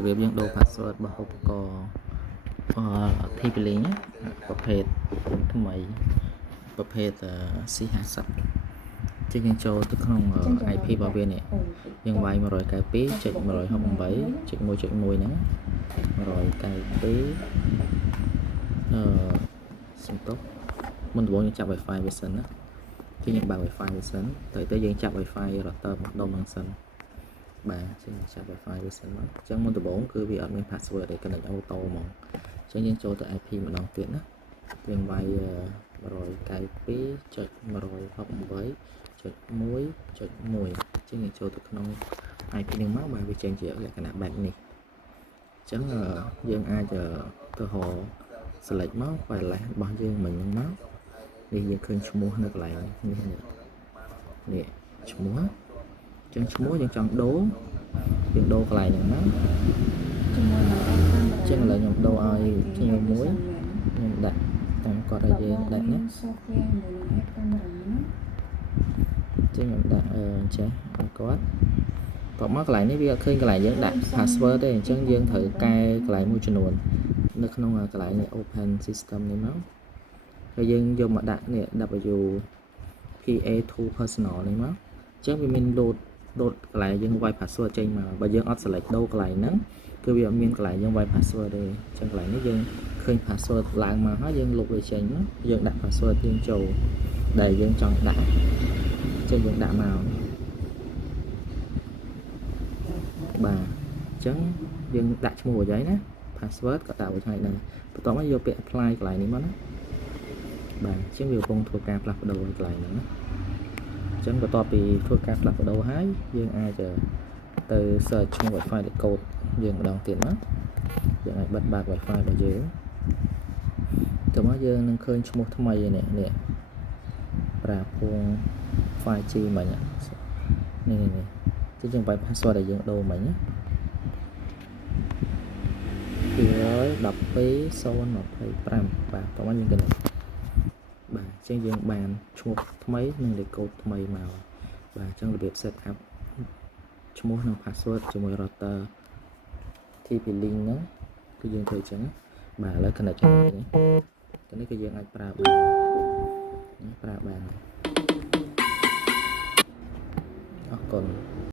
ระเบียบยังโด password របស់ឧបករណ៍TP-Link ប្រភេទថ្មីប្រភេទ C50 ចឹងយើងចូលទៅក្នុង IP របស់វានេះយើងវាយ 192.168.1.1 ហ្នឹង សំទោសមុនដំបូងយើងចាប់ Wi-Fi វាសិនណាចឹងយើងបើក Wi-Fi វាសិនទៅយើងចាប់ Wi-Fi router ម្ដុំហ្នឹងសិនបាទចឹងចាប់ Wi-Fi វាសិនមកចឹងមុនដំបូងគឺវាអត់មាន password ទេ connect auto ហ្មងចឹងយើងចូលទៅ IP ម្ដងទៀតណាយើងវាយ 192.168.1.1 ចឹងយើងចូលទៅក្នុង IP ហ្នឹងមកបាទវាចេញជាលក្ខណៈបែបនេះចឹងយើងអាចទៅរក select មក file របស់យើងមិញហ្នឹងមកនេះយើងឃើញឈ្មោះនៅកន្លែងនេះឈ្មោះចឹងឈ្មោះយើងចង់ដូរយើងដូរកន្លែងហ្នឹងមកចឹងឥឡូវខ្ញុំដូរឲ្យខ្ញុំមួយខ្ញុំដាក់តាមគាត់ឲ្យយើងដាក់ណាចឹងខ្ញុំដាក់ចេះឲ្យគាត់តមកកន្លែងនេះវាអត់ឃើញកន្លែងយើងដាក់ password ទេអញ្ចឹងយើងត្រូវកែកន្លែងមួយចំនួននៅក្នុងកន្លែងនេះ open system នេះមកហើយយើងយកមកដាក់នេះ WPA2 personal នេះមកអញ្ចឹងវាមាន load កន្លែងយើងវាយ password ចេញមកបើយើងអត់ select ដូរកន្លែងហ្នឹងគឺវាអត់មានកន្លែងយើងវាយ password ទេអញ្ចឹងកន្លែងនេះយើងឃើញ password ឡើងមកហើយយើងលុបវាចេញមកយើងដាក់ password យើងចូលដែលយើងចង់ដាក់ចឹងយើងដាក់មកបាទអញ្ចឹងយើងដាក់ឈ្មោះឲ្យហើយណា password ក៏ដាក់ឲ្យហើយដែរបន្ទាប់មកយកពាក្យ apply កន្លែងនេះមកណាបាទអញ្ចឹងវាកំពុងធ្វើការផ្លាស់ប្ដូរកន្លែងហ្នឹងណាអញ្ចឹងបន្ទាប់ពីធ្វើការផ្លាស់ប្ដូរហើយយើងអាចទៅ search ឈ្មោះ Wi-Fi code យើងម្ដងទៀតណាយើងអាចបិទបើក Wi-Fi របស់យើងទៅមកយើងនឹងឃើញឈ្មោះថ្មីនេះប្រាភួង 5G មិញនេះចឹងយើងវាយ password ដែលយើងដូរមិញណា212.025បាទតោះមកយើងគណិតបាទអញ្ចឹងយើងបានឈ្មោះថ្មីនិងលេខកូដថ្មីមកបាទអញ្ចឹងរបៀប set up ឈ្មោះនិង password ជាមួយ router TP-Link ហ្នឹងគឺយើងធ្វើអញ្ចឹងបាទឥឡូវ connect ជាមួយនេះគឺយើងអាចប្រើបានអរគុណ